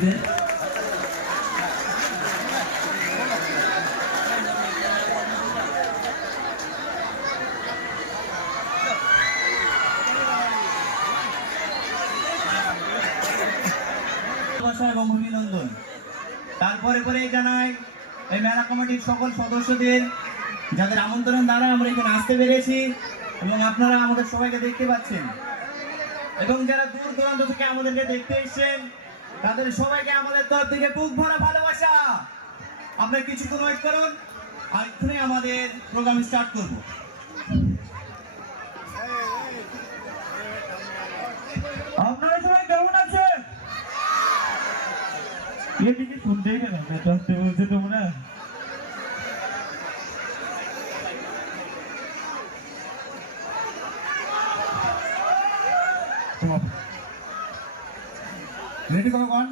এবং অভিনন্দন। তারপরে পরে জানাই এই মেলা কমিটির সকল সদস্যদের, যাদের আমন্ত্রণ দ্বারা আমরা এখানে আসতে পেরেছি এবং আপনারা আমাদের সবাইকে দেখতে পাচ্ছেন, এবং যারা দূর দূরান্ত থেকে আমাদেরকে দেখতে এসেছেন তাদের সবাইকে আমাদের তরফ থেকে বুক ভরা ভালোবাসা। আপনারা কিছুক্ষণ ওয়েট করুন, আর এক্ষুনি আমাদের প্রোগ্রাম স্টার্ট করব। আপনারা সবাই কেমন আছেন? এদিকে শুনতেই পেলাম না, আসতে বলছে তোমরা। রেডি করো গান।